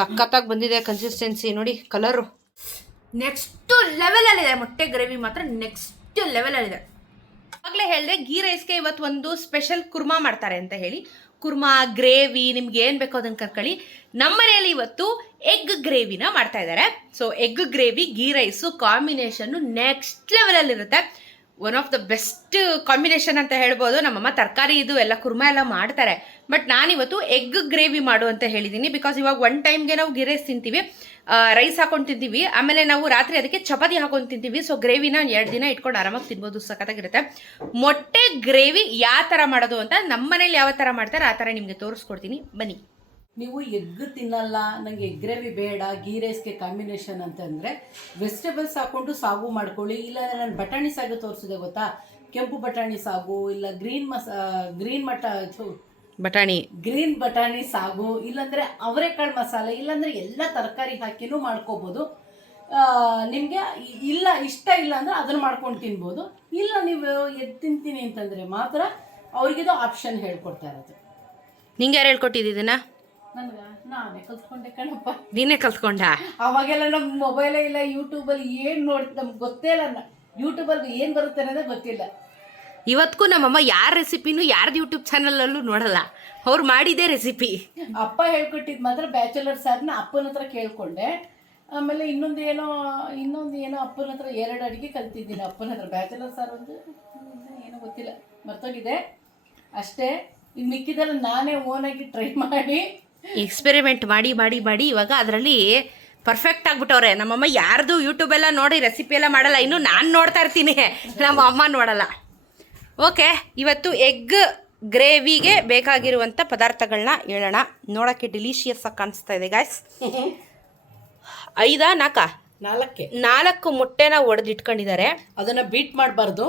ಸಖತ್ತಾಗಿ ಬಂದಿದೆ ಕನ್ಸಿಸ್ಟೆನ್ಸಿ ನೋಡಿ, ಕಲರು ನೆಕ್ಸ್ಟ್ ಲೆವೆಲಲ್ಲಿದೆ. ಮೊಟ್ಟೆ ಗ್ರೇವಿ ಮಾತ್ರ ನೆಕ್ಸ್ಟ್ ಲೆವೆಲಲ್ಲಿದೆ. ಆಗಲೇ ಹೇಳಿದೆ ಗೀ ರೈಸ್ಗೆ ಇವತ್ತು ಒಂದು ಸ್ಪೆಷಲ್ ಕುರ್ಮಾ ಮಾಡ್ತಾರೆ ಅಂತ ಹೇಳಿ. ಕುರ್ಮಾ, ಗ್ರೇವಿ, ನಿಮ್ಗೆ ಏನು ಬೇಕೋ ಅದನ್ನು ಕರ್ಕೊಳ್ಳಿ. ನಮ್ಮ ಮನೆಯಲ್ಲಿ ಇವತ್ತು ಎಗ್ ಗ್ರೇವಿನ ಮಾಡ್ತಾ ಇದ್ದಾರೆ. So egg gravy ghee rice ಕಾಂಬಿನೇಷನ್ನು ನೆಕ್ಸ್ಟ್ ಲೆವೆಲಲ್ಲಿರುತ್ತೆ. One of the best combination ಅಂತ ಹೇಳ್ಬೋದು. ನಮ್ಮಮ್ಮ ತರಕಾರಿ ಇದು ಎಲ್ಲ ಕುರ್ಮಾ ಎಲ್ಲ ಮಾಡ್ತಾರೆ, ಬಟ್ ನಾನಿವತ್ತು ಎಗ್ ಗ್ರೇವಿ ಮಾಡು ಅಂತ ಹೇಳಿದ್ದೀನಿ. ಬಿಕಾಸ್ ಇವಾಗ ಒನ್ ಟೈಮ್ಗೆ ನಾವು ಗೀ ರೈಸ್ ತಿಂತೀವಿ, ರೈಸ್ ಹಾಕೊಂಡು ತಿಂತೀವಿ, ಆಮೇಲೆ ನಾವು ರಾತ್ರಿ ಅದಕ್ಕೆ ಚಪಾತಿ ಹಾಕೊಂಡು ತಿಂತೀವಿ. ಸೊ ಗ್ರೇವಿನ 2 ದಿನ ಇಟ್ಕೊಂಡು ಆರಾಮಾಗಿ ತಿನ್ಬೋದು, ಸಖತ್ತಾಗಿರುತ್ತೆ. ಮೊಟ್ಟೆ ಗ್ರೇವಿ ಯಾವ ಥರ ಮಾಡೋದು ಅಂತ ನಮ್ಮ ಮನೇಲಿ ಯಾವ ಥರ ಮಾಡ್ತಾರೆ ಆ ಥರ ನಿಮಗೆ ತೋರಿಸ್ಕೊಡ್ತೀನಿ, ಬನ್ನಿ. ನೀವು ಎಗ್ ತಿನ್ನಲ್ಲ, ನನಗೆ ಎಗ್ ಗ್ರೇವಿ ಬೇಡ, ಗೀ ರೈಸ್ಗೆ ಕಾಂಬಿನೇಷನ್ ಅಂತಂದರೆ ವೆಜಿಟೇಬಲ್ಸ್ ಹಾಕ್ಕೊಂಡು ಸಾಗು ಮಾಡ್ಕೊಳ್ಳಿ. ಇಲ್ಲ ನಾನು ಬಟಾಣಿ ಸಾಗು ತೋರಿಸಿದೆ ಗೊತ್ತಾ, ಕೆಂಪು ಬಟಾಣಿ ಸಾಗು, ಇಲ್ಲ ಗ್ರೀನ್ ಬಟಾಣಿ ಸಾಗು, ಇಲ್ಲಾಂದರೆ ಅವರೆಕಾಳು ಮಸಾಲೆ, ಇಲ್ಲಾಂದರೆ ಎಲ್ಲ ತರಕಾರಿ ಹಾಕಿನೂ ಮಾಡ್ಕೋಬೋದು. ನಿಮಗೆ ಇಷ್ಟ ಇಲ್ಲ ಅಂದರೆ ಅದನ್ನು ಮಾಡ್ಕೊಂಡು ತಿನ್ಬೋದು. ಇಲ್ಲ ನೀವು ಎಗ್ ತಿಂತೀನಿ ಅಂತಂದರೆ ಮಾತ್ರ ಅವ್ರಿಗಿದು ಆಪ್ಷನ್ ಹೇಳ್ಕೊಡ್ತಾ ಇರೋದು. ನಿಂಗೆ ಯಾರು ಹೇಳ್ಕೊಟ್ಟಿದ್ದೀನ? ನಾನೇ ಕಲ್ತ್ಕೊಂಡೆ ಕಣಪ್ಪ. ನೀನೇ ಕಲ್ತ್ಕೊಂಡ? ಅವಾಗೆಲ್ಲ ನಮ್ಮ ಮೊಬೈಲೇ ಇಲ್ಲ, ಯೂಟ್ಯೂಬಲ್ಲಿ ಏನು ನಮ್ಗೆ ಗೊತ್ತೇ ಇಲ್ಲ. ಯೂಟ್ಯೂಬಲ್ಲಿ ಏನು ಬರುತ್ತೆ ಅನ್ನೋದೇ ಗೊತ್ತಿಲ್ಲ. ಇವತ್ತಿಗೂ ನಮ್ಮಮ್ಮ ಯಾರ ರೆಸಿಪಿನೂ ಯಾರ್ದು ಯೂಟ್ಯೂಬ್ ಚಾನಲಲ್ಲೂ ನೋಡಲ್ಲ, ಅವ್ರು ಮಾಡಿದೇ ರೆಸಿಪಿ. ಅಪ್ಪ ಹೇಳ್ಕೊಟ್ಟಿದ್ದು ಮಾತ್ರ ಬ್ಯಾಚುಲರ್ ಸಾರ್ನ ಅಪ್ಪನ ಹತ್ರ ಕೇಳ್ಕೊಂಡೆ. ಆಮೇಲೆ ಇನ್ನೊಂದು ಏನೋ ಅಪ್ಪನ ಹತ್ರ 2 ಅಡುಗೆ ಕಲ್ತಿದ್ದೀನಿ ಅಪ್ಪನ ಹತ್ರ. ಬ್ಯಾಚುಲರ್ ಸಾರ್ ಒಂದು ಏನೋ ಗೊತ್ತಿಲ್ಲ, ಮರ್ತೋಗಿದೆ ಅಷ್ಟೇ. ಇನ್ನು ಮಿಕ್ಕಿದೆಲ್ಲ ನಾನೇ ಓನಾಗಿ ಟ್ರೈ ಮಾಡಿ ಎಕ್ಸ್ಪೆರಿಮೆಂಟ್ ಮಾಡಿ ಇವಾಗ ಅದರಲ್ಲಿ ಪರ್ಫೆಕ್ಟ್ ಆಗಿಬಿಟ್ಟವ್ರೆ. ನಮ್ಮಮ್ಮ ಯಾರ್ದು ಯೂಟ್ಯೂಬ್ ಎಲ್ಲ ನೋಡಿ ರೆಸಿಪಿ ಎಲ್ಲ ಮಾಡಲ್ಲ, ಇನ್ನು ನಾನು ನೋಡ್ತಾ ಇರ್ತೀನಿ, ನಮ್ಮ ಅಮ್ಮ ನೋಡಲ್ಲ. ಓಕೆ, ಇವತ್ತು ಎಗ್ ಗ್ರೇವಿಗೆ ಬೇಕಾಗಿರುವಂಥ ಪದಾರ್ಥಗಳನ್ನ ಹೇಳೋಣ. ನೋಡೋಕ್ಕೆ ಡಿಲಿಷಿಯಸ್ ಆಗಿ ಕಾಣಿಸ್ತಾ ಇದೆ ಗಾಯ್ಸ್. 4 ಮೊಟ್ಟೆನ ಒಡೆದಿಟ್ಕೊಂಡಿದ್ದಾರೆ. ಅದನ್ನು ಬೀಟ್ ಮಾಡಬಾರ್ದು,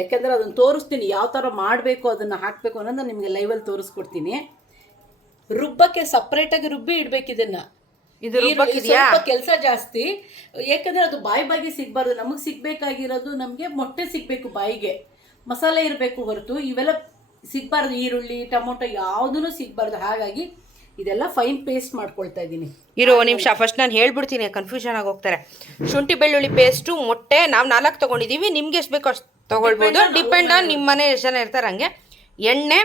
ಯಾಕಂದರೆ ಅದನ್ನು ತೋರಿಸ್ತೀನಿ ಯಾವ ಥರ ಮಾಡಬೇಕು, ಅದನ್ನು ಹಾಕಬೇಕು ಅನ್ನೋದು ನಿಮಗೆ ಲೈವಲ್ಲಿ ತೋರಿಸ್ಕೊಡ್ತೀನಿ. ರುಬ್ಬಕ್ಕೆ ಸಪ್ರೇಟಾಗಿ ರುಬ್ಬಿ ಇಡಬೇಕು ಇದನ್ನು. ಇದು ಸ್ವಲ್ಪ ಕೆಲಸ ಜಾಸ್ತಿ, ಯಾಕಂದರೆ ಅದು ಬಾಯಿ ಸಿಗಬಾರ್ದು. ನಮಗೆ ಸಿಗಬೇಕಾಗಿರೋದು ನಮಗೆ ಮೊಟ್ಟೆ ಸಿಗಬೇಕು, ಬಾಯಿಗೆ ಮಸಾಲೆ ಇರಬೇಕು ಹೊರತು ಇವೆಲ್ಲ ಸಿಗಬಾರ್ದು. ಈರುಳ್ಳಿ, ಟೊಮೊಟೊ ಯಾವುದೂ ಸಿಗಬಾರ್ದು. ಹಾಗಾಗಿ ಇದೆಲ್ಲ ಫೈನ್ ಪೇಸ್ಟ್ ಮಾಡ್ಕೊಳ್ತಾ ಇದ್ದೀನಿ. ಇರೋ ನಿಮಿಷ, ಫಸ್ಟ್ ನಾನು ಹೇಳ್ಬಿಡ್ತೀನಿ, ಕನ್ಫ್ಯೂಷನ್ ಆಗಿ ಹೋಗ್ತಾರೆ. ಶುಂಠಿ ಬೆಳ್ಳುಳ್ಳಿ ಪೇಸ್ಟು, ಮೊಟ್ಟೆ ನಾವು 4 ತೊಗೊಂಡಿದ್ದೀವಿ. ನಿಮ್ಗೆ ಎಷ್ಟು ಬೇಕೋ ಅಷ್ಟು ತೊಗೊಳ್ಬೋದು, ಡಿಪೆಂಡ್ ಆನ್ ನಿಮ್ಮ ಮನೆ ಎಷ್ಟು ಜನ ಇರ್ತಾರೆ ಹಂಗೆ. ಎಣ್ಣೆ,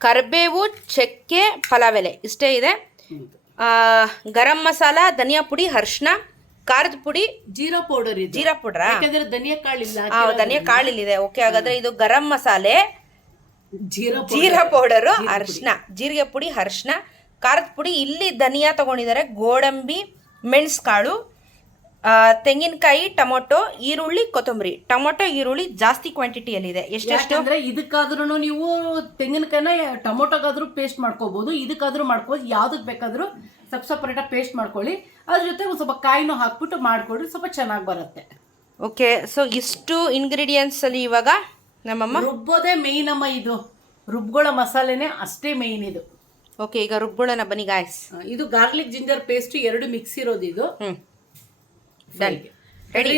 ಕರಿಬೇವು, ಚಕ್ಕೆ, ಪಲಾವ್ ಎಲೆ ಇಷ್ಟೇ ಇದೆ. ಗರಂ ಮಸಾಲ, ಧನಿಯಾ ಪುಡಿ, ಅರಿಶಿನ, ಖಾರದ ಪುಡಿ, ಜೀರಾ ಪೌಡರ್. ಯಾಕಂದ್ರೆ ಧನಿಯಾ ಕಾಳಿಲ್ಲ, ಧನಿಯಾ ಕಾಳಿಲ್ಲಿದೆ. ಓಕೆ, ಹಾಗಾದ್ರೆ ಇದು ಗರಂ ಮಸಾಲೆ, ಜೀರಾ ಪೌಡರು, ಅರಿಶಿನ, ಜೀರಿಗೆ ಪುಡಿ, ಅರಿಶಿನ, ಖಾರದ ಪುಡಿ. ಇಲ್ಲಿ ಧನಿಯಾ ತಗೊಂಡಿದ್ದಾರೆ, ಗೋಡಂಬಿ, ಮೆಣಸುಕಾಳು, ತೆಂಗಿನಕಾಯಿ, ಟೊಮೊಟೊ, ಈರುಳ್ಳಿ, ಕೊತ್ತಂಬರಿ. ಟೊಮೊಟೊ, ಈರುಳ್ಳಿ ಜಾಸ್ತಿ ಕ್ವಾಂಟಿಟಿಯಲ್ಲಿದೆ. ಎಷ್ಟೆಷ್ಟು ಅಂದ್ರೆ ಇದಕ್ಕಾದ್ರೂ ನೀವು ತೆಂಗಿನಕಾಯಿನ ಟೊಮೊಟೊಗಾದ್ರೂ ಪೇಸ್ಟ್ ಮಾಡ್ಕೋಬಹುದು, ಇದಕ್ಕಾದ್ರೂ ಮಾಡ್ಕೋಬಹುದು. ಯಾವ್ದಕ್ ಬೇಕಾದ್ರೂ ಸಪ್ರೇಟಾಗಿ ಪೇಸ್ಟ್ ಮಾಡ್ಕೊಳ್ಳಿ. ಅದ್ರ ಜೊತೆ ಒಂದು ಸ್ವಲ್ಪ ಕಾಯಿನೂ ಹಾಕ್ಬಿಟ್ಟು ಮಾಡ್ಕೊಡ್ರಿ, ಸ್ವಲ್ಪ ಚೆನ್ನಾಗಿ ಬರುತ್ತೆ. ಓಕೆ, ಸೊ ಇಷ್ಟು ಇಂಗ್ರೀಡಿಯೆಂಟ್ಸ್ ಅಲ್ಲಿ ಇವಾಗ ನಮ್ಮಮ್ಮ ರುಬ್ಬೋದೇ ಮೇಯ್ನ್ ಅಮ್ಮ. ಇದು ರುಬ್ಗೊಳ ಮಸಾಲೆನೇ ಅಷ್ಟೇ ಮೇಯ್ನ್ ಇದು. ಓಕೆ, ಈಗ ರುಬ್ಬೋಣ ಬನ್ನಿ ಗಾಯ್ಸ್. ಇದು ಗಾರ್ಲಿಕ್ ಜಿಂಜರ್ ಪೇಸ್ಟ್ 2 ಮಿಕ್ಸ್ ಇರೋದು ಇದು.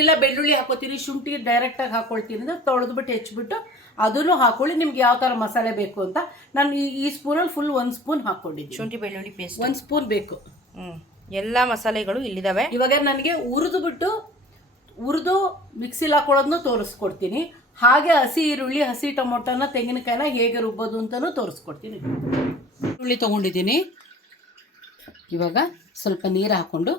ಇಲ್ಲ ಬೆಳ್ಳುಳ್ಳಿ ಹಾಕೋತೀರಿ, ಶುಂಠಿ ಡೈರೆಕ್ಟ್ ಆಗಿ ಹಾಕೊಳ್ತೀನಿ ಅಂದ್ರೆ ತೊಳೆದ್ಬಿಟ್ಟು ಹೆಚ್ಚಿಬಿಟ್ಟು ಅದನ್ನು ಹಾಕೊಳ್ಳಿ. ನಿಮ್ಗೆ ಯಾವ ತರ ಮಸಾಲೆ ಬೇಕು ಅಂತ. ನಾನು ಈ ಸ್ಪೂನಲ್ಲಿ ಫುಲ್ 1 ಸ್ಪೂನ್ ಹಾಕೊಂಡಿದ್ದೀನಿ. ಶುಂಠಿ ಬೆಳ್ಳುಳ್ಳಿ ಪೇಸ್ಟ್ 1 ಸ್ಪೂನ್ ಬೇಕು. ಎಲ್ಲ ಮಸಾಲೆಗಳು ಇಲ್ಲಿದಾವೆ. ಇವಾಗ ನನಗೆ ಹುರಿದು ಮಿಕ್ಸಿಲಿ ಹಾಕೊಳ್ಳೋದನ್ನು ತೋರಿಸ್ಕೊಡ್ತೀನಿ. ಹಾಗೆ ಹಸಿ ಈರುಳ್ಳಿ, ಹಸಿ ಟೊಮೊಟೊನ, ತೆಂಗಿನಕಾಯಿನ ಹೇಗೆ ರುಬ್ಬೋದು ಅಂತಲೂ ತೋರಿಸ್ಕೊಡ್ತೀನಿ. ಈರುಳ್ಳಿ ತೊಗೊಂಡಿದ್ದೀನಿ. ಇವಾಗ ಸ್ವಲ್ಪ ನೀರು ಹಾಕ್ಕೊಂಡು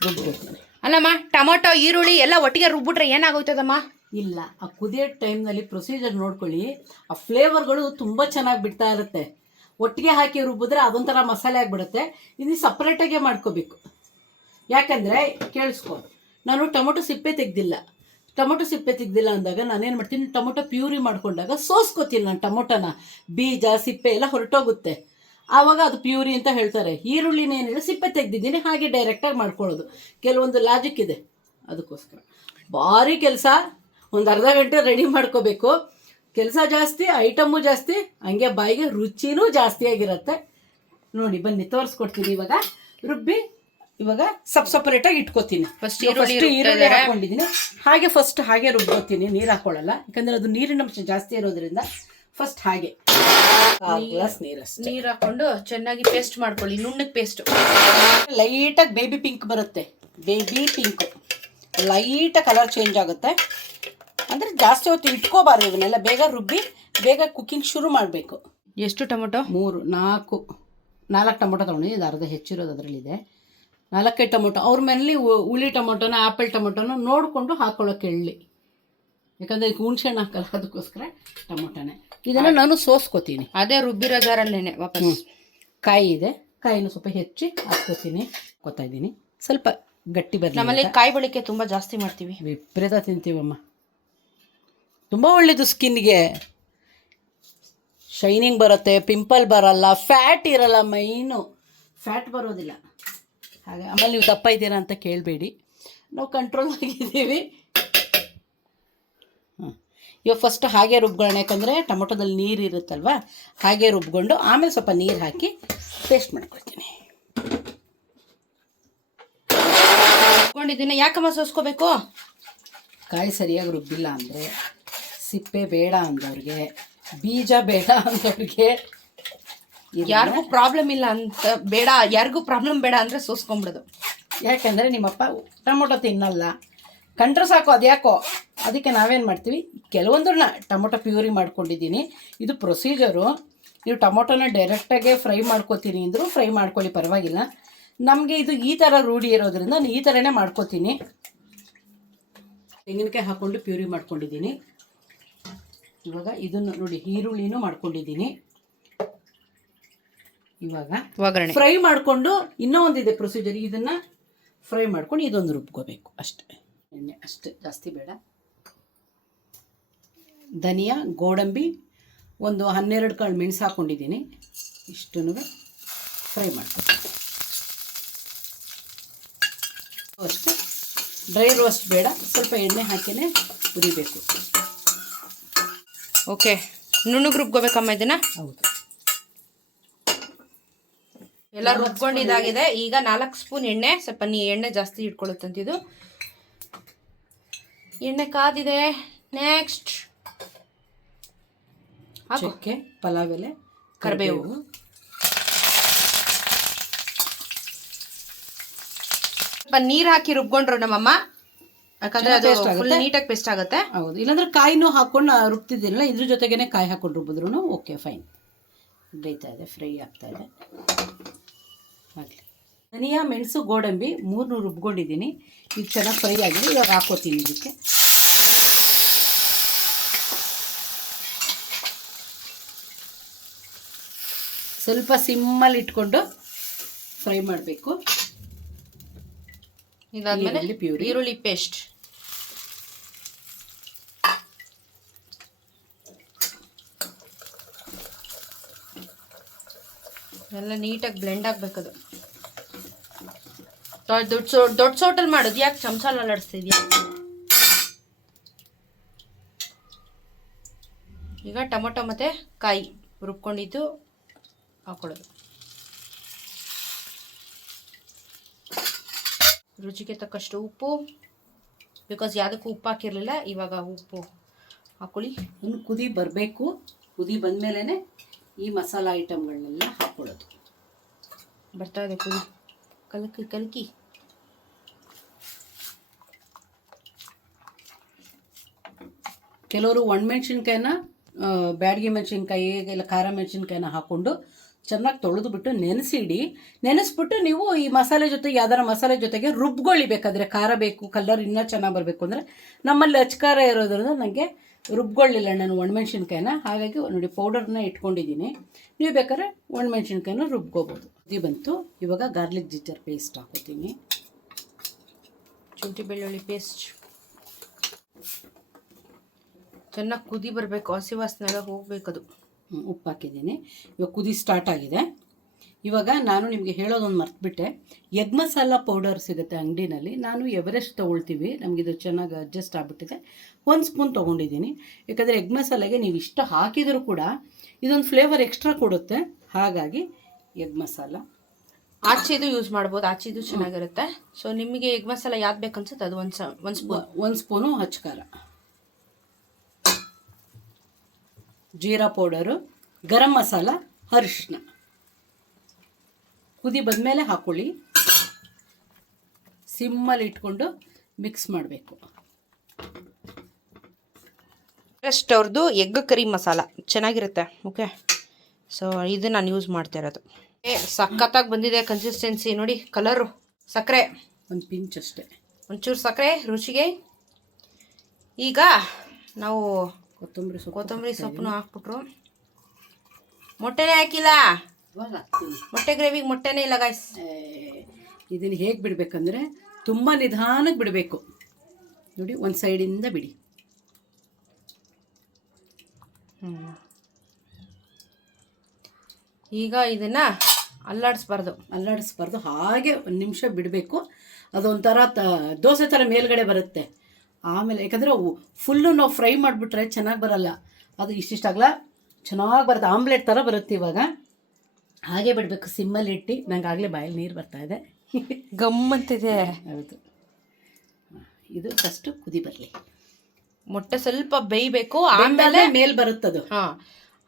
ರುಬ್ಬೇಕು. ಅಲ್ಲಮ್ಮ, ಟೊಮೊಟೊ, ಈರುಳ್ಳಿ ಎಲ್ಲ ಒಟ್ಟಿಗೆ ರುಬ್ಬಿಟ್ರೆ ಏನಾಗೋಯ್ತದಮ್ಮ? ಇಲ್ಲ, ಆ ಕುದಿಯೋ ಟೈಮ್ನಲ್ಲಿ ಪ್ರೊಸೀಜರ್ ನೋಡ್ಕೊಳ್ಳಿ. ಆ ಫ್ಲೇವರ್ಗಳು ತುಂಬ ಚೆನ್ನಾಗಿ ಬಿಡ್ತಾ ಇರುತ್ತೆ. ಒಟ್ಟಿಗೆ ಹಾಕಿ ರುಬ್ಬಿದ್ರೆ ಅದೊಂಥರ ಮಸಾಲೆ ಆಗಿಬಿಡುತ್ತೆ. ಇದು ಸಪ್ರೇಟಾಗೆ ಮಾಡ್ಕೋಬೇಕು. ಯಾಕಂದರೆ ಕೇಳಿಸ್ಕೊ, ನಾನು ಟೊಮೊಟೊ ಸಿಪ್ಪೆ ತೆಗ್ದಿಲ್ಲ ಅಂದಾಗ ನಾನೇನು ಮಾಡ್ತೀನಿ, ಟೊಮೊಟೊ ಪ್ಯೂರಿ ಮಾಡ್ಕೊಂಡಾಗ ಸೋಸ್ಕೋತೀನಿ. ನಾನು ಟೊಮೊಟೊನ ಬೀಜ, ಸಿಪ್ಪೆ ಎಲ್ಲ ಹೊರಟೋಗುತ್ತೆ. ಆವಾಗ ಅದು ಪ್ಯೂರಿ ಅಂತ ಹೇಳ್ತಾರೆ. ಈರುಳ್ಳಿನೇನಿಲ್ಲ, ಸಿಪ್ಪೆ ತೆಗ್ದಿದ್ದೀನಿ, ಹಾಗೆ ಡೈರೆಕ್ಟಾಗಿ ಮಾಡ್ಕೊಳ್ಳೋದು. ಕೆಲವೊಂದು ಲಾಜಿಕ್ ಇದೆ, ಅದಕ್ಕೋಸ್ಕರ ಭಾರಿ ಕೆಲಸ. ಒಂದು ಅರ್ಧ ಗಂಟೆ ರೆಡಿ ಮಾಡ್ಕೋಬೇಕು. ಕೆಲಸ ಜಾಸ್ತಿ, ಐಟಮು ಜಾಸ್ತಿ, ಹಂಗೆ ಬಾಯಿಗೆ ರುಚಿನೂ ಜಾಸ್ತಿಯಾಗಿರುತ್ತೆ. ನೋಡಿ ಬನ್ನಿ ತೋರಿಸ್ಕೊಡ್ತೀನಿ. ಇವಾಗ ರುಬ್ಬಿ ಇವಾಗ ಸಪ್ರೇಟಾಗಿ ಇಟ್ಕೋತೀನಿ. ಫಸ್ಟ್ ಈರುಳ್ಳಿ ಹಾಕೊಂಡಿದ್ದೀನಿ, ಹಾಗೆ ರುಬ್ಬೋತೀನಿ. ನೀರು ಹಾಕೊಳ್ಳಲ್ಲ, ಯಾಕಂದರೆ ಅದು ನೀರಿನ ಅಂಶ ಜಾಸ್ತಿ ಇರೋದ್ರಿಂದ ಫಸ್ಟ್ ಹಾಗೆ ಗ್ಲಾಸ್ ನೀರಷ್ಟೇ. ನೀರು ಹಾಕೊಂಡು ಚೆನ್ನಾಗಿ ಪೇಸ್ಟ್ ಮಾಡ್ಕೊಳ್ಳಿ, ನುಣ್ಣಗೆ ಪೇಸ್ಟ್. ಲೈಟಾಗಿ ಬೇಬಿ ಪಿಂಕ್ ಬರುತ್ತೆ, ಬೇಬಿ ಪಿಂಕ್ ಲೈಟಾಗಿ ಕಲರ್ ಚೇಂಜ್ ಆಗುತ್ತೆ. ಅಂದರೆ ಜಾಸ್ತಿ ಹೊತ್ತು ಇಟ್ಕೋಬಾರ್ದು, ಇವನ್ನೆಲ್ಲ ಬೇಗ ರುಬ್ಬಿ ಬೇಗ ಕುಕ್ಕಿಂಗ್ ಶುರು ಮಾಡಬೇಕು. ಎಷ್ಟು ಟೊಮೊಟೊ? 4 ಟೊಮೊಟೊ ತೊಗೊಂಡಿದ್ದೀನಿ, ಇದು ಅರ್ಧ ಹೆಚ್ಚಿರೋದು ಅದರಲ್ಲಿದೆ. 4 ಟೊಮೊಟೊ. ಅವ್ರ ಮನೇಲಿ ಹುಳಿ ಟೊಮೊಟೊನ ಆ್ಯಪಲ್ ಟೊಮೊಟೊನ ನೋಡಿಕೊಂಡು ಹಾಕೊಳ್ಳೋಕೆ ಹೇಳಿ, ಯಾಕಂದರೆ ಇದಕ್ಕೆ ಹುಣ್ಸೆಹಣ್ಣು ಹಾಕಲ್ಲ, ಅದಕ್ಕೋಸ್ಕರ ಟೊಮೊಟೊನೇ. ಇದನ್ನು ನಾನು ಸೋಸ್ಕೋತೀನಿ ಅದೇ ರುಬ್ಬಿರೋ ಜಾರಲ್ಲೇನೆ ವಾಪಸ್. ಕಾಯಿ ಇದೆ, ಕಾಯಿನ ಸ್ವಲ್ಪ ಹೆಚ್ಚಿ ಹಾಕ್ಕೋತೀನಿ, ಹಾಕ್ಕೋತಾ ಇದ್ದೀನಿ. ಸ್ವಲ್ಪ ಗಟ್ಟಿ ಬರಲಿ. ನಮ್ಮಲ್ಲಿ ಕಾಯಿ ಬಳಿಕೆ ತುಂಬ ಜಾಸ್ತಿ ಮಾಡ್ತೀವಿ, ವಿಪರೀತ ತಿಂತೀವಮ್ಮ. ತುಂಬ ಒಳ್ಳೆಯದು ಸ್ಕಿನ್ಗೆ, ಶೈನಿಂಗ್ ಬರುತ್ತೆ, ಪಿಂಪಲ್ ಬರಲ್ಲ, ಫ್ಯಾಟ್ ಇರಲ್ಲ, ಮೈನು ಫ್ಯಾಟ್ ಬರೋದಿಲ್ಲ. ಹಾಗೆ ಆಮೇಲೆ ನೀವು ದಪ್ಪ ಇದ್ದೀರಾ ಅಂತ ಕೇಳಬೇಡಿ, ನಾವು ಕಂಟ್ರೋಲ್ ಆಗಿದ್ದೀವಿ. ಇವಾಗ ಫಸ್ಟ್ ಹಾಗೆ ರುಬ್ಕೊಳ್ಳೋಣ, ಯಾಕಂದರೆ ಟೊಮೊಟೊದಲ್ಲಿ ನೀರು ಇರುತ್ತಲ್ವ, ಹಾಗೆ ರುಬ್ಕೊಂಡು ಆಮೇಲೆ ಸ್ವಲ್ಪ ನೀರು ಹಾಕಿ ಪೇಸ್ಟ್ ಮಾಡ್ಕೊಳ್ತೀನಿ. ರುಬ್ಕೊಂಡಿದ್ದೀನಿ. ಯಾಕಮ್ಮ ಸೋಸ್ಕೋಬೇಕು? ಕಾಯಿ ಸರಿಯಾಗಿ ರುಬ್ಬಿಲ್ಲ ಅಂದರೆ, ಸಿಪ್ಪೆ ಬೇಡ ಅಂದವ್ರಿಗೆ, ಬೀಜ ಬೇಡ ಅಂದವ್ರಿಗೆ, ಯಾರಿಗೂ ಪ್ರಾಬ್ಲಮ್ ಇಲ್ಲ ಅಂತ ಬೇಡ, ಯಾರಿಗೂ ಪ್ರಾಬ್ಲಮ್ ಬೇಡ ಅಂದರೆ ಸೋಸ್ಕೊಂಬಿಡೋದು. ಯಾಕೆಂದರೆ ನಿಮ್ಮಪ್ಪ ಟೊಮೊಟೊ ತಿನ್ನಲ್ಲ, ಕಂಡ್ರೆ ಸಾಕು ಅದ್ಯಾಕೋ. ಅದಕ್ಕೆ ನಾವೇನು ಮಾಡ್ತೀವಿ, ಕೆಲವೊಂದನ್ನ ಟೊಮೊಟೊ ಪ್ಯೂರಿ ಮಾಡ್ಕೊಂಡಿದ್ದೀನಿ. ಇದು ಪ್ರೊಸೀಜರು. ನೀವು ಟೊಮೊಟೊನ ಡೈರೆಕ್ಟಾಗೆ ಫ್ರೈ ಮಾಡ್ಕೋತೀನಿ ಅಂದರೂ ಫ್ರೈ ಮಾಡ್ಕೊಳ್ಳಿ, ಪರವಾಗಿಲ್ಲ. ನಮಗೆ ಇದು ಈ ಥರ ರೂಢಿ ಇರೋದ್ರಿಂದ ನಾನು ಈ ಥರನೇ ಮಾಡ್ಕೋತೀನಿ. ತೆಂಗಿನಕಾಯಿ ಹಾಕ್ಕೊಂಡು ಪ್ಯೂರಿ ಮಾಡ್ಕೊಂಡಿದ್ದೀನಿ. ಇವಾಗ ಇದನ್ನು ನೋಡಿ, ಈರುಳ್ಳಿನೂ ಮಾಡ್ಕೊಂಡಿದ್ದೀನಿ. ಇವಾಗ ಒಗ್ಗರಣೆ ಫ್ರೈ ಮಾಡಿಕೊಂಡು ಇನ್ನೂ ಒಂದಿದೆ ಪ್ರೊಸೀಜರ್, ಇದನ್ನು ಫ್ರೈ ಮಾಡ್ಕೊಂಡು ಇದೊಂದು ರುಬ್ಕೋಬೇಕು ಅಷ್ಟೇ. ಎಣ್ಣೆ ಅಷ್ಟೇ, ಜಾಸ್ತಿ ಬೇಡ. ಧನಿಯಾ, ಗೋಡಂಬಿ, ಒಂದು 12 ಕಾಳು ಮೆಣಸು ಹಾಕ್ಕೊಂಡಿದ್ದೀನಿ. ಇಷ್ಟನ್ನು ಫ್ರೈ ಮಾಡ್ತೀನಿ ಅಷ್ಟೇ. ಡ್ರೈ ರೋಸ್ಟ್ ಬೇಡ, ಸ್ವಲ್ಪ ಎಣ್ಣೆ ಹಾಕಿನೇ ಹುರಿಬೇಕು. ಓಕೆ, ನುಣ್ಣಗೆ ರುಬ್ಕೋಬೇಕಮ್ಮ ಇದನ್ನ. ಹೌದು, ಎಲ್ಲ ರುಬ್ಕೊಂಡಿದ್ದಾಗಿದೆ. ಈಗ 4 ಸ್ಪೂನ್ ಎಣ್ಣೆ, ಸ್ವಲ್ಪ ಎಣ್ಣೆ ಜಾಸ್ತಿ ಇಟ್ಕೊಳ್ಳುತ್ತಂತಿದ್ದು. ಎಣ್ಣೆ ಕಾದಿದೆ. ನೆಕ್ಸ್ಟ್ ಚಕ್ಕೆ, ಪಲಾವ್ ಎಲೆ, ಕರಿಬೇವು. ಸ್ವಲ್ಪ ನೀರು ಹಾಕಿ ರುಬ್ಕೊಂಡ್ರು ನಮ್ಮಮ್ಮ, ಯಾಕಂದ್ರೆ ಅದು ಫುಲ್ ನೀಟಾಗಿ ಪೇಸ್ಟ್ ಆಗುತ್ತೆ. ಹೌದು, ಇಲ್ಲಾಂದ್ರೆ ಕಾಯಿನೂ ಹಾಕೊಂಡು ರುಬ್ತಿದ್ದೀನಲ್ಲ, ಇದ್ರ ಜೊತೆಗೇನೆ ಕಾಯಿ ಹಾಕೊಂಡು ರುಬ್ಬಿದ್ರು ಓಕೆ ಫೈನ್. ಬೇಯ್ತಾ ಇದೆ, ಫ್ರೈ ಆಗ್ತಾ ಇದೆ. ಆಗಲಿ. ಧನಿಯಾ, ಮೆಣಸು, ಗೋಡಂಬಿ 3 ರುಬ್ಕೊಂಡಿದ್ದೀನಿ. ಈಗ ಚೆನ್ನಾಗಿ ಫ್ರೈ ಆಗಿದೆ. ಇವಾಗ ಹಾಕೋತೀನಿ ಇದಕ್ಕೆ. ಸ್ವಲ್ಪ ಸಿಮ್ಮಲ್ಲಿ ಇಟ್ಕೊಂಡು ಫ್ರೈ ಮಾಡಬೇಕು. ಇದಾದ್ಮೇಲೆ ಈರುಳ್ಳಿ ಪೇಸ್ಟ್. ಎಲ್ಲ ನೀಟಾಗಿ ಬ್ಲೆಂಡ್ ಆಗಬೇಕದು. ದೊಡ್ಡ ಸೋಟಲ್ಲಿ ಮಾಡೋದು, ಯಾಕೆ ಚಮಚಲ್ಲಿ ಅಲ್ಲಾಡಿಸ್ತಿದ್ಯಾ? ಈಗ ಟೊಮೊಟೊ ಮತ್ತು ಕಾಯಿ ರುಬ್ಕೊಂಡಿದ್ದು ಹಾಕೊಳ್ಳೋದು. ರುಚಿಗೆ ತಕ್ಕಷ್ಟು ಉಪ್ಪು, ಬಿಕಾಸ್ ಯಾವುದಕ್ಕೂ ಉಪ್ಪು ಹಾಕಿರಲಿಲ್ಲ, ಇವಾಗ ಉಪ್ಪು ಹಾಕೊಳ್ಳಿ. ಇನ್ನು ಕುದಿ ಬರಬೇಕು. ಕುದಿ ಬಂದಮೇಲೆ ಈ ಮಸಾಲ ಐಟಮ್ಗಳನ್ನೆಲ್ಲ ಹಾಕೊಳ್ಳೋದು. ಬರ್ತಾ ಇದೆ ಕುದಿ, ಕಲಕಿ ಕಲಕಿ. ಕೆಲವರು ಒಣಮೆಣ್ಸಿನ್ಕಾಯಿನ, ಬ್ಯಾಡಗಿ ಮೆಣಸಿನ್ಕಾಯಿ ಇಲ್ಲ ಖಾರ ಮೆಣಸಿನ್ಕಾಯಿನ ಹಾಕ್ಕೊಂಡು ಚೆನ್ನಾಗಿ ತೊಳೆದುಬಿಟ್ಟು ನೆನೆಸಿಡಿ. ನೆನೆಸ್ಬಿಟ್ಟು ನೀವು ಈ ಮಸಾಲೆ ಜೊತೆ ಯಾವ್ದಾರ ಮಸಾಲೆ ಜೊತೆಗೆ ರುಬ್ಕೊಳ್ಳಿ. ಬೇಕಾದರೆ ಖಾರ ಬೇಕು, ಕಲರ್ ಇನ್ನೂ ಚೆನ್ನಾಗಿ ಬರಬೇಕು ಅಂದರೆ. ನಮ್ಮಲ್ಲಿ ಅಚ್ಕಾರ ಇರೋದ್ರಿಂದ ನನಗೆ ರುಬ್ಕೊಳ್ಳಿಲ್ಲ ನಾನು ಒಣಮೆಣ್ಸಿನ್ಕಾಯಿನ, ಹಾಗಾಗಿ ನೋಡಿ ಪೌಡರ್ನ ಇಟ್ಕೊಂಡಿದ್ದೀನಿ. ನೀವು ಬೇಕಾದ್ರೆ ಒಣಮೆಣ್ಸಿನ್ಕಾಯಿನ ರುಬ್ಕೋಬೋದು. ಇದು ಬಂತು. ಇವಾಗ ಗಾರ್ಲಿಕ್ ಜಿಂಜರ್ ಪೇಸ್ಟ್ ಹಾಕೋತೀನಿ. ಶುಂಠಿ ಬೆಳ್ಳುಳ್ಳಿ ಪೇಸ್ಟ್ ಚೆನ್ನಾಗಿ ಕುದಿ ಬರಬೇಕು, ಹಸಿ ವಾಸನೆ ಎಲ್ಲ ಹೋಗ್ಬೇಕದು. ಉಪ್ಪು ಹಾಕಿದ್ದೀನಿ. ಇವಾಗ ಕುದಿ ಸ್ಟಾರ್ಟ್ ಆಗಿದೆ. ಇವಾಗ ನಾನು ನಿಮಗೆ ಹೇಳೋದೊಂದು ಮರ್ತುಬಿಟ್ಟೆ, ಎಗ್ ಮಸಾಲ ಪೌಡರ್ ಸಿಗುತ್ತೆ ಅಂಗಡಿನಲ್ಲಿ. ನಾನು ಎವರೆಸ್ಟ್ ತೊಗೊಳ್ತೀವಿ, ನಮಗಿದು ಚೆನ್ನಾಗಿ ಅಡ್ಜಸ್ಟ್ ಆಗಿಬಿಟ್ಟಿದೆ. 1 ಸ್ಪೂನ್ ತೊಗೊಂಡಿದ್ದೀನಿ. ಯಾಕಂದರೆ ಎಗ್ ಮಸಾಲೆಗೆ ನೀವು ಇಷ್ಟು ಹಾಕಿದರೂ ಕೂಡ ಇದೊಂದು ಫ್ಲೇವರ್ ಎಕ್ಸ್ಟ್ರಾ ಕೊಡುತ್ತೆ. ಹಾಗಾಗಿ ಎಗ್ ಮಸಾಲ ಆಚೆದು ಯೂಸ್ ಮಾಡ್ಬೋದು, ಆಚೆದು ಚೆನ್ನಾಗಿರುತ್ತೆ. ಸೊ ನಿಮಗೆ ಎಗ್ ಮಸಾಲ ಯಾವ್ದು ಬೇಕನ್ಸುತ್ತೆ ಅದು ಒಂದು ಸ್ಪೂನು ಹಚ್ಕಾರ, ಜೀರಾ ಪೌಡರು ಗರಂ ಮಸಾಲ, ಅರಿಶಿನ ಕುದಿ ಬಂದಮೇಲೆ ಹಾಕ್ಕೊಳ್ಳಿ. ಸಿಮ್ಮಲ್ಲಿ ಇಟ್ಕೊಂಡು ಮಿಕ್ಸ್ ಮಾಡಬೇಕು. ಫಸ್ಟ್ ಅವ್ರದ್ದು ಎಗ್ ಕರಿ ಮಸಾಲ ಚೆನ್ನಾಗಿರುತ್ತೆ. ಓಕೆ, ಸೊ ಇದು ನಾನು ಯೂಸ್ ಮಾಡ್ತಾ ಇರೋದು. ಸಖತ್ತಾಗಿ ಬಂದಿದೆ ಕನ್ಸಿಸ್ಟೆನ್ಸಿ ನೋಡಿ. ಕಲರು, ಸಕ್ಕರೆ ಒಂದು ಪಿಂಚ್ ಅಷ್ಟೇ, ಒಂಚೂರು ಸಕ್ಕರೆ ರುಚಿಗೆ. ಈಗ ನಾವು ಕೊತ್ತಂಬರಿ ಸೊಪ್ಪನ್ನು ಹಾಕ್ಬಿಟ್ರು. ಮೊಟ್ಟೆನೇ ಹಾಕಿಲ್ಲ, ಮೊಟ್ಟೆ ಗ್ರೇವಿಗೆ ಮೊಟ್ಟೆನೇ ಇಲ್ಲ ಗಾಯ್ಸ್. ಇದನ್ನು ಹೇಗೆ ಬಿಡಬೇಕಂದ್ರೆ ತುಂಬ ನಿಧಾನಕ್ಕೆ ಬಿಡಬೇಕು ನೋಡಿ. ಒಂದು ಸೈಡಿಂದ ಬಿಡಿ. ಈಗ ಇದನ್ನು ಅಲ್ಲಾಡಿಸ್ಬಾರ್ದು, ಹಾಗೆ ಒಂದು ನಿಮಿಷ ಬಿಡಬೇಕು. ಅದೊಂಥರ ದೋಸೆ ಥರ ಮೇಲ್ಗಡೆ ಬರುತ್ತೆ. ಆಮೇಲೆ ಯಾಕಂದರೆ ಫುಲ್ಲು ನಾವು ಫ್ರೈ ಮಾಡಿಬಿಟ್ರೆ ಚೆನ್ನಾಗಿ ಬರಲ್ಲ. ಅದು ಇಷ್ಟಿಷ್ಟಾಗಲ್ಲ ಚೆನ್ನಾಗಿ ಬರುತ್ತೆ, ಆಮ್ಲೆಟ್ ಥರ ಬರುತ್ತೆ. ಇವಾಗ ಹಾಗೆ ಬಿಡಬೇಕು, ಸಿಮ್ಮಲ್ಲಿ ಇಟ್ಟು. ನಂಗೆ ಆಗಲೇ ಬಾಯಲ್ಲಿ ನೀರು ಬರ್ತಾಯಿದೆ, ಗಮ್ಮಂತಿದೆ. ಹೌದು, ಇದು ಫಸ್ಟು ಕುದಿ ಬರಲಿ. ಮೊಟ್ಟೆ ಸ್ವಲ್ಪ ಬೇಯಬೇಕು, ಆಮೇಲೆ ಮೇಲೆ ಬರುತ್ತದು. ಹಾಂ,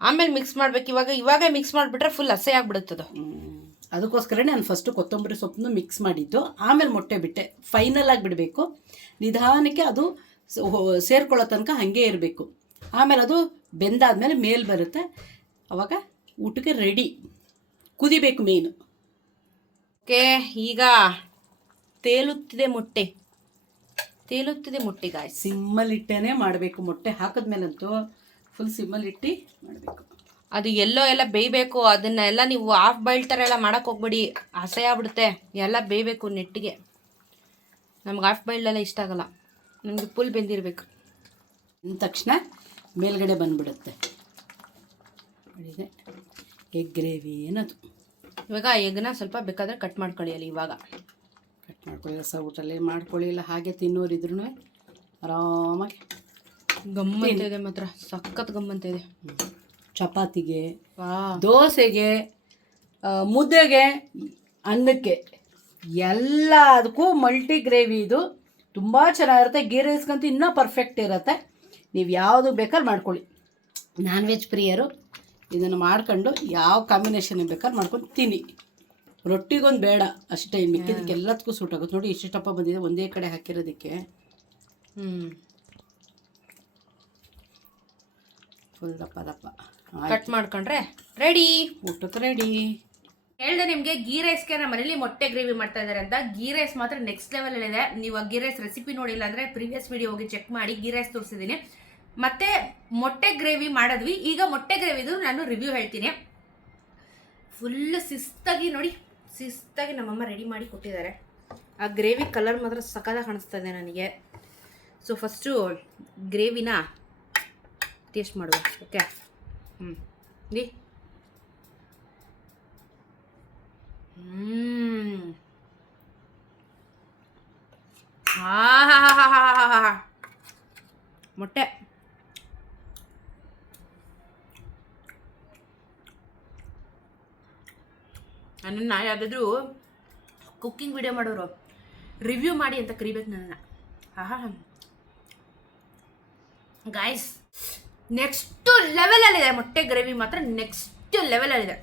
ಆಮೇಲೆ ಮಿಕ್ಸ್ ಮಾಡ್ಬೇಕು. ಇವಾಗ ಮಿಕ್ಸ್ ಮಾಡಿಬಿಟ್ರೆ ಫುಲ್ ಹಸೆ ಆಗ್ಬಿಡುತ್ತದು. ಅದಕ್ಕೋಸ್ಕರ ನಾನು ಫಸ್ಟು ಕೊತ್ತಂಬರಿ ಸೊಪ್ಪನ್ನು ಮಿಕ್ಸ್ ಮಾಡಿದ್ದು, ಆಮೇಲೆ ಮೊಟ್ಟೆ ಬಿಟ್ಟೆ. ಫೈನಲ್ ಆಗಿ ಬಿಡಬೇಕು, ನಿಧಾನಕ್ಕೆ ಅದು ಸೇರ್ಕೊಳ್ಳೋ ತನಕ ಹಾಗೆ ಇರಬೇಕು. ಆಮೇಲೆ ಅದು ಬೆಂದಾದ್ಮೇಲೆ ಮೇಲೆ ಬರುತ್ತೆ, ಅವಾಗ ಊಟಕ್ಕೆ ರೆಡಿ. ಕುದಿಬೇಕು ಮೇನು. ಓಕೆ, ಈಗ ತೇಲುತ್ತಿದೆ ಮೊಟ್ಟೆ ಗಾಯ್ಸ್. ಸಿಮ್ಮಲ್ಲಿಟ್ಟೇ ಮಾಡಬೇಕು. ಮೊಟ್ಟೆ ಹಾಕಿದ್ಮೇಲಂತೂ ಫುಲ್ ಸಿಮ್ಮಲ್ಲಿಟ್ಟು ಮಾಡಬೇಕು. ಅದು ಎಲ್ಲ ಬೇಯಬೇಕು. ಅದನ್ನೆಲ್ಲ ನೀವು ಹಾಫ್ ಬಾಯ್ಲ್ ಥರ ಎಲ್ಲ ಮಾಡೋಕ್ಕೆ ಹೋಗ್ಬೇಡಿ, ಹಸೆ ಆಗ್ಬಿಡುತ್ತೆ. ಎಲ್ಲ ಬೇಯಬೇಕು ನೆಟ್ಟಿಗೆ. ನಮ್ಗೆ ಹಾಫ್ ಬಾಯ್ಲೆಲ್ಲ ಇಷ್ಟ ಆಗಲ್ಲ, ನಮಗೆ ಫುಲ್ ಬೆಂದಿರಬೇಕು. ಅಂದ ತಕ್ಷಣ ಮೇಲ್ಗಡೆ ಬಂದುಬಿಡುತ್ತೆ. ಎಗ್ ಗ್ರೇವಿ ಏನದು. ಇವಾಗ ಎಗ್ನ ಸ್ವಲ್ಪ ಬೇಕಾದರೆ ಕಟ್ ಮಾಡ್ಕೊಳ್ಳಿ. ಅಲ್ಲಿ ಇವಾಗ ಕಟ್ ಮಾಡ್ಕೊಳ್ಳಿ, ರಸ ಊಟಲ್ಲಿ ಮಾಡ್ಕೊಳ್ಳಿ, ಇಲ್ಲ ಹಾಗೆ ತಿನ್ನೋರಿದ್ರೂ ಆರಾಮಾಗಿ. ಗಮ್ಮಂತ ಇದೆ ಮಾತ್ರ, ಸಖತ್ ಗಮ್ಮಂತ ಇದೆ. ಚಪಾತಿಗೆ, ದೋಸೆಗೆ, ಮುದ್ದೆಗೆ, ಅನ್ನಕ್ಕೆ, ಎಲ್ಲದಕ್ಕೂ ಮಲ್ಟಿ ಗ್ರೇವಿ ಇದು ತುಂಬ ಚೆನ್ನಾಗಿರುತ್ತೆ. ಗೀ ರೈಸ್ಗಂತೂ ಇನ್ನೂ ಪರ್ಫೆಕ್ಟ್ ಇರುತ್ತೆ. ನೀವು ಯಾವುದು ಬೇಕಾದ್ರೆ ಮಾಡ್ಕೊಳ್ಳಿ. ನಾನ್ ವೆಜ್ ಪ್ರಿಯರು ಇದನ್ನು ಮಾಡ್ಕೊಂಡು ಯಾವ ಕಾಂಬಿನೇಷನ್ ಬೇಕಾದ್ರೆ ಮಾಡ್ಕೊಂಡು ತಿನ್ನಿ. ರೊಟ್ಟಿಗೊಂದು ಬೇಡ ಅಷ್ಟೇ, ಇನ್ನು ಮಿಕ್ಕಿದ್ದಕ್ಕೆ ಎಲ್ಲದಕ್ಕೂ ಸೂಟ್ ಆಗುತ್ತೆ. ನೋಡಿ ಇಷ್ಟಪ್ಪ ಬಂದಿದೆ ಒಂದೇ ಕಡೆ ಹಾಕಿರೋದಕ್ಕೆ. ಫುಲ್ ದಪ್ಪ ಕಟ್ ಮಾಡ್ಕೊಂಡ್ರೆ ರೆಡಿ, ಊಟಕ್ಕೆ ರೆಡಿ. ಹೇಳಿದೆ ನಿಮಗೆ ಗೀ ರೈಸ್ಗೆ ನಮ್ಮ ಮನೇಲಿ ಮೊಟ್ಟೆ ಗ್ರೇವಿ ಮಾಡ್ತಾ ಇದ್ದಾರೆ ಅಂತ. ಗೀ ರೈಸ್ ಮಾತ್ರ ನೆಕ್ಸ್ಟ್ ಲೆವೆಲ್ ಇದೆ. ನೀವು ಗೀ ರೈಸ್ ರೆಸಿಪಿ ನೋಡಿಲ್ಲ ಅಂದರೆ ಪ್ರೀವಿಯಸ್ ವಿಡಿಯೋ ಹೋಗಿ ಚೆಕ್ ಮಾಡಿ. ಗೀ ರೈಸ್ ತೋರಿಸಿದ್ದೀನಿ, ಮತ್ತೆ ಮೊಟ್ಟೆ ಗ್ರೇವಿ ಮಾಡಿದ್ವಿ. ಈಗ ಮೊಟ್ಟೆ ಗ್ರೇವಿದು ನಾನು ರಿವ್ಯೂ ಹೇಳ್ತೀನಿ. ಫುಲ್ ಶಿಸ್ತಾಗಿ ನೋಡಿ, ಶಿಸ್ತಾಗಿ ನಮ್ಮಮ್ಮ ರೆಡಿ ಮಾಡಿ ಕೊಟ್ಟಿದ್ದಾರೆ. ಆ ಗ್ರೇವಿ ಕಲರ್ ಮಾತ್ರ ಸಖತ್ತಾಗಿ ಕಾಣಿಸ್ತಾ ಇದೆ ನನಗೆ. ಸೊ ಫಸ್ಟು ಗ್ರೇವಿನ ಟೇಸ್ಟ್ ಮಾಡುವ. ಓಕೆ, ಡಿ ಮೊಟ್ಟೆ ನನ್ನನ್ನು ಯಾವುದಾದ್ರೂ ಕುಕ್ಕಿಂಗ್ ವಿಡಿಯೋ ಮಾಡೋರು ರಿವ್ಯೂ ಮಾಡಿ ಅಂತ ಕರಿಬೇಕು ನನ್ನನ್ನು. ಗಾಯ್ಸ್, ನೆಕ್ಸ್ಟ್ ಲೆವೆಲಲ್ಲಿದೆ ಮೊಟ್ಟೆ ಗ್ರೇವಿ ಮಾತ್ರ, ನೆಕ್ಸ್ಟ್ ಲೆವೆಲಲ್ಲಿದೆ.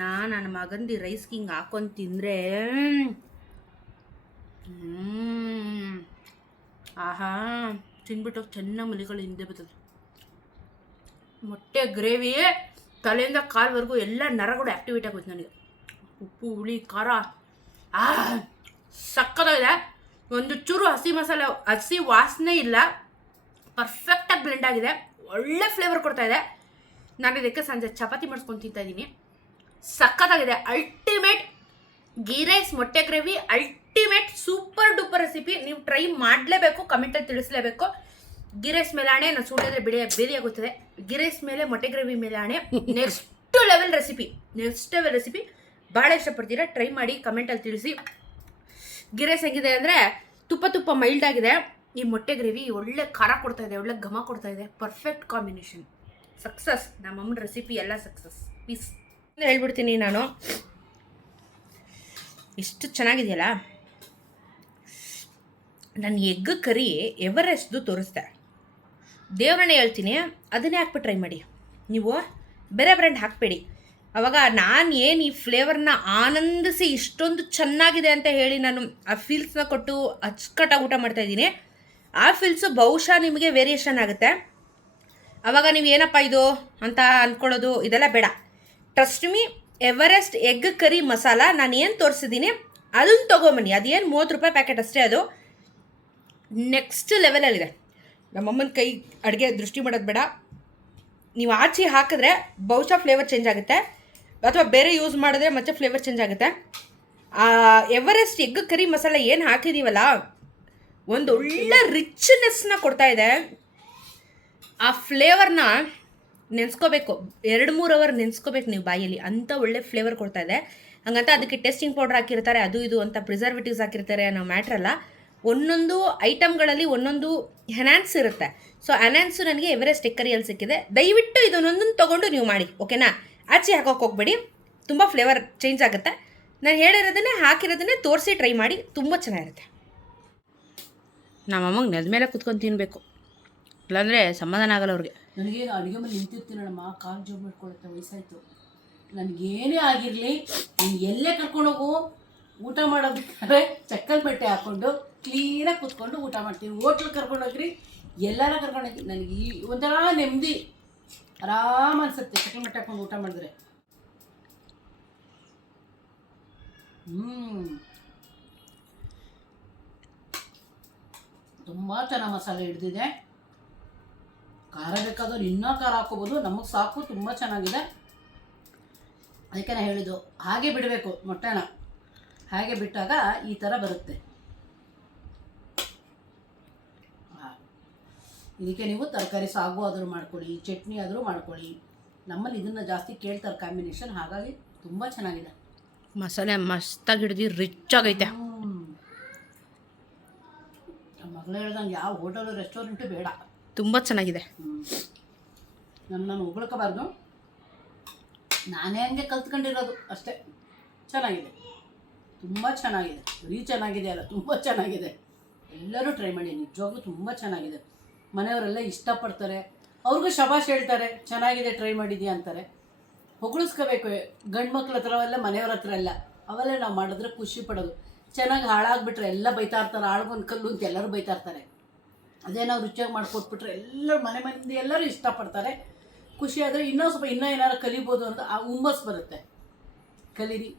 ನನ್ನ ಮಗಂದು ರೈಸ್ ಹಿಂಗೆ ಹಾಕೊಂಡು ತಿಂದರೆ ತಿನ್ಬಿಟ್ಟು ಚೆನ್ನಾಗಿ ಮಲಿಗಳು ಹಿಂದೆ ಬರ್ತದೆ. ಮೊಟ್ಟೆ ಗ್ರೇವಿ ತಲೆಯಿಂದ ಕಾಲ್ವರೆಗೂ ಎಲ್ಲ ನರಗಳು ಆ್ಯಕ್ಟಿವೇಟ್ ಆಗೋಯ್ತು ನನಗೆ. ಉಪ್ಪು, ಹುಳಿ, ಖಾರ ಸಕ್ಕತ್ತಾಗಿದೆ. ಒಂದು ಚೂರು ಹಸಿ ವಾಸನೆ ಇಲ್ಲ, ಪರ್ಫೆಕ್ಟಾಗಿ ಬ್ಲೆಂಡ್ ಆಗಿದೆ, ಒಳ್ಳೆ ಫ್ಲೇವರ್ ಕೊಡ್ತಾ ಇದೆ. ನಾನು ಇದಕ್ಕೆ ಸಂಜೆ ಚಪಾತಿ ಮಾಡಿಸ್ಕೊಂಡು ತಿಂತಾ ಇದ್ದೀನಿ. ಸಕ್ಕತ್ತಾಗಿದೆ. ಅಲ್ಟಿಮೇಟ್ ಗೀ ರೈಸ್ ಮೊಟ್ಟೆ gravy, ultimate super duper recipe. ನೀವು ಟ್ರೈ ಮಾಡಲೇಬೇಕು, ಕಮೆಂಟಲ್ಲಿ ತಿಳಿಸಲೇಬೇಕು. ಗೀ ರೈಸ್ ಮೇಲೆ ಆಣೆ, ನಾನು ಸುಳಿದ್ರೆ ಬೇರೆ ಆಗುತ್ತದೆ. ಗೀ ರೈಸ್ ಮೇಲೆ ಮೊಟ್ಟೆ ಗ್ರೇವಿ ಮೇಲೆ ಆಣೆ. ನೆಕ್ಸ್ಟ್ ಲೆವೆಲ್ ರೆಸಿಪಿ ಭಾಳ ಇಷ್ಟಪಡ್ತೀರಾ, ಟ್ರೈ ಮಾಡಿ, ಕಮೆಂಟಲ್ಲಿ ತಿಳಿಸಿ. ಗೀ ರೈಸ್ ಹೆಂಗಿದೆ ಅಂದರೆ ತುಪ್ಪ ಮೈಲ್ಡ್ ಆಗಿದೆ. ಈ ಮೊಟ್ಟೆ ಗ್ರೇವಿ ಒಳ್ಳೆ ಖಾರ ಕೊಡ್ತಾ ಇದೆ, ಒಳ್ಳೆ ಘಮ ಕೊಡ್ತಾ ಇದೆ. Perfect combination. ಸಕ್ಸಸ್. ನಮ್ಮಮ್ಮನ ರೆಸಿಪಿ ಎಲ್ಲ ಸಕ್ಸಸ್. ಪೀಸ್ ಹೇಳ್ಬಿಡ್ತೀನಿ ನಾನು. ಎಷ್ಟು ಚೆನ್ನಾಗಿದೆಯಲ್ಲ. ನನ್ನ ಎಗ್ ಕರಿ ಎವರೆಸ್ಟ್ದು ತೋರಿಸ್ದೆ. ದೇವ್ರನ್ನೇ ಹೇಳ್ತೀನಿ, ಅದನ್ನೇ ಹಾಕ್ಬಿಟ್ಟು ಟ್ರೈ ಮಾಡಿ. ನೀವು ಬೇರೆ ಬ್ರ್ಯಾಂಡ್ ಹಾಕಬೇಡಿ. ಅವಾಗ ನಾನು ಏನು ಈ ಫ್ಲೇವರ್ನ ಆನಂದಿಸಿ ಇಷ್ಟೊಂದು ಚೆನ್ನಾಗಿದೆ ಅಂತ ಹೇಳಿ ನಾನು ಆ ಫೀಲ್ಸ್ನ ಕೊಟ್ಟು ಅಚ್ಚುಕಟ್ಟಾಗಿ ಊಟ ಮಾಡ್ತಾಯಿದ್ದೀನಿ. ಆ ಫೀಲ್ಸು ಬಹುಶಃ ನಿಮಗೆ ವೇರಿಯೇಷನ್ ಆಗುತ್ತೆ. ಆವಾಗ ನೀವು ಏನಪ್ಪ ಇದು ಅಂತ ಅಂದ್ಕೊಳ್ಳೋದು ಇದೆಲ್ಲ ಬೇಡ. Trust me, Everest egg curry masala ನಾನು ಏನು ತೋರಿಸಿದ್ದೀನಿ ಅದನ್ನು ತೊಗೊಂಬನ್ನಿ. ಅದೇನು 30 ರೂಪಾಯಿ ಪ್ಯಾಕೆಟ್ ಅಷ್ಟೇ. ಅದು ನೆಕ್ಸ್ಟ್ ಲೆವೆಲಲ್ಲಿದೆ. ನಮ್ಮಮ್ಮನ ಕೈ ಅಡುಗೆ ದೃಷ್ಟಿ ಮಾಡೋದು ಬೇಡ. ನೀವು ಆಚೆ ಹಾಕಿದ್ರೆ ಬಹುಶಃ ಫ್ಲೇವರ್ ಚೇಂಜ್ ಆಗುತ್ತೆ, ಅಥವಾ ಬೇರೆ ಯೂಸ್ ಮಾಡಿದ್ರೆ ಮತ್ತೆ ಫ್ಲೇವರ್ ಚೇಂಜ್ ಆಗುತ್ತೆ. ಎವರೆಸ್ಟ್ ಎಗ್ ಕರಿ ಮಸಾಲ ಏನು ಹಾಕಿದ್ದೀವಲ್ಲ, ಒಂದು ಒಳ್ಳೆ ರಿಚ್ನೆಸ್ನ ಕೊಡ್ತಾ ಇದೆ. ಆ ಫ್ಲೇವರ್ನ ನೆನೆಸ್ಕೋಬೇಕು, 2-3 ಅವರ್ ನೆನೆಸ್ಕೋಬೇಕು ನೀವು ಬಾಯಲ್ಲಿ, ಅಂಥ ಒಳ್ಳೆ ಫ್ಲೇವರ್ ಕೊಡ್ತಾ ಇದೆ. ಹಂಗಂತ ಅದಕ್ಕೆ ಟೇಸ್ಟಿಂಗ್ ಪೌಡ್ರ್ ಹಾಕಿರ್ತಾರೆ, ಅದು ಇದು ಅಂತ ಪ್ರಿಸರ್ವೇಟಿವ್ಸ್ ಹಾಕಿರ್ತಾರೆ ಅನ್ನೋ ಮ್ಯಾಟ್ರ್ ಅಲ್ಲ. ಒಂದೊಂದು ಐಟಮ್ಗಳಲ್ಲಿ ಒಂದೊಂದು ಎನ್ಹಾನ್ಸ್ ಇರುತ್ತೆ. ಸೊ ಎನ್ಹಾನ್ಸು ನನಗೆ ಎವರೆಸ್ಟ್ ಎಗ್ ಕರಿಯಲ್ಲಿ ಸಿಕ್ಕಿದೆ. ದಯವಿಟ್ಟು ಇದನ್ನೊಂದನ್ನು ತೊಗೊಂಡು ನೀವು ಮಾಡಿ, ಓಕೆನಾ? ಆಚೆ ಹಾಕೋಕೆ ಹೋಗ್ಬೇಡಿ, ತುಂಬ ಫ್ಲೇವರ್ ಚೇಂಜ್ ಆಗುತ್ತೆ. ನಾನು ಹೇಳಿರೋದನ್ನೇ ಹಾಕಿರೋದನ್ನೇ ತೋರಿಸಿ ಟ್ರೈ ಮಾಡಿ, ತುಂಬ ಚೆನ್ನಾಗಿರುತ್ತೆ. ನಮ್ಮಮ್ಮಗೆ ನೆಲದ ಮೇಲೆ ಕುತ್ಕೊಂಡು ತಿನ್ನಬೇಕು, ಇಲ್ಲಾಂದರೆ ಸಮಾಧಾನ ಆಗಲ್ಲ ಅವ್ರಿಗೆ. ನನಗೆ ಅಡುಗೆ ಮೇಲೆ ನಿಂತಿರ್ತೀನಮ್ಮ, ಕಾಲು ಜೋಬ್ ಮಾಡ್ಕೊಳುತ್ತೆ, ವಯಸ್ಸಾಯಿತು. ನನಗೇನೇ ಆಗಿರಲಿ, ನೀನು ಎಲ್ಲೇ ಕರ್ಕೊಂಡೋಗು, ಊಟ ಮಾಡೋದಕ್ಕೆ ಚಕ್ಕಲ್ ಬಟ್ಟೆ ಹಾಕ್ಕೊಂಡು ಕ್ಲೀನಾಗಿ ಕೂತ್ಕೊಂಡು ಊಟ ಮಾಡ್ತೀನಿ. ಹೋಟ್ಲಿಗೆ ಕರ್ಕೊಂಡೋಗ್ರಿ, ಎಲ್ಲಾರ ಕರ್ಕೊಂಡೋಗಿ, ನನಗೆ ಈ ಒಂಥರ ನೆಮ್ಮದಿ, ಆರಾಮ ಅನ್ಸುತ್ತೆ ಚಕ್ಕಲ್ ಬಟ್ಟೆ ಹಾಕ್ಕೊಂಡು ಊಟ ಮಾಡಿದ್ರೆ. ತುಂಬ ಚೆನ್ನಾಗಿ ಮಸಾಲೆ ಹಿಡ್ದಿದೆ. ಖಾರ ಬೇಕಾದವ್ರು ಇನ್ನೂ ಖಾರ ಹಾಕೋಬೋದು, ನಮಗೆ ಸಾಕು, ತುಂಬ ಚೆನ್ನಾಗಿದೆ. ಅದಕ್ಕೆ ನಾನು ಹೇಳಿದ್ದು ಹಾಗೆ ಬಿಡಬೇಕು ಮೊಟ್ಟೆನ. ಹಾಗೆ ಬಿಟ್ಟಾಗ ಈ ಥರ ಬರುತ್ತೆ. ಇದಕ್ಕೆ ನೀವು ತರಕಾರಿ ಸಾಗು ಆದರೂ ಮಾಡ್ಕೊಳ್ಳಿ, ಚಟ್ನಿ ಆದರೂ ಮಾಡ್ಕೊಳ್ಳಿ. ನಮ್ಮಲ್ಲಿ ಇದನ್ನು ಜಾಸ್ತಿ ಕೇಳ್ತಾರೆ ಕಾಂಬಿನೇಷನ್, ಹಾಗಾಗಿ ತುಂಬ ಚೆನ್ನಾಗಿದೆ. ಮಸಾಲೆ ಮಸ್ತಾಗಿ ಹಿಡ್ದು ರಿಚ್ ಆಗೈತೆ. ನಮ್ಮ ಮಗಳು ಹೇಳ್ದಂಗೆ ಯಾವ ಹೋಟೆಲು ರೆಸ್ಟೋರೆಂಟು ಬೇಡ, ತುಂಬ ಚೆನ್ನಾಗಿದೆ. ನಾನು ಹೊಗಳ್ಕೋಬಾರ್ದು, ನಾನೇ ಹಂಗೆ ಕಲ್ತ್ಕೊಂಡಿರೋದು ಅಷ್ಟೇ. ಚೆನ್ನಾಗಿದೆ, ತುಂಬ ಚೆನ್ನಾಗಿದೆ. ಬರೀ ಚೆನ್ನಾಗಿದೆ ಅಲ್ಲ, ತುಂಬ ಚೆನ್ನಾಗಿದೆ. ಎಲ್ಲರೂ ಟ್ರೈ ಮಾಡಿ, ನಿಜವಾಗ್ಲೂ ತುಂಬ ಚೆನ್ನಾಗಿದೆ. ಮನೆಯವರೆಲ್ಲ ಇಷ್ಟಪಡ್ತಾರೆ, ಅವ್ರಿಗೂ ಶಬಾಷ್ ಹೇಳ್ತಾರೆ, ಚೆನ್ನಾಗಿದೆ ಟ್ರೈ ಮಾಡಿದ್ಯಾ ಅಂತಾರೆ. ಹೊಗಳಿಸ್ಕೋಬೇಕು. ಗಂಡು ಮಕ್ಳ ಹತ್ರ ಎಲ್ಲ, ಮನೆಯವ್ರ ಹತ್ರ ಎಲ್ಲ ಅವೆಲ್ಲ ನಾವು ಮಾಡಿದ್ರೆ ಖುಷಿ ಪಡೋದು. ಚೆನ್ನಾಗಿ ಹಾಳಾಗ್ಬಿಟ್ರೆ ಎಲ್ಲ ಬೈತಾ ಇರ್ತಾರೆ, ಹಾಳ್ಗೊಂದು ಕಲ್ಲು ಅಂತ ಎಲ್ಲರೂ ಬೈತಾ ಇರ್ತಾರೆ. ಅದೇ ನಾವು ರುಚಿಯಾಗಿ ಮಾಡಿಕೊಟ್ಬಿಟ್ರೆ ಎಲ್ಲರೂ ಮನೆ ಮಂದಿ ಎಲ್ಲರೂ ಇಷ್ಟಪಡ್ತಾರೆ. ಖುಷಿ ಆದರೆ ಇನ್ನೂ ಸ್ವಲ್ಪ ಇನ್ನೂ ಏನಾರು ಕಲಿಬೋದು ಅಂತ ಆ ಹುಮ್ಮಸ್ ಬರುತ್ತೆ. ಕಲೀರಿ,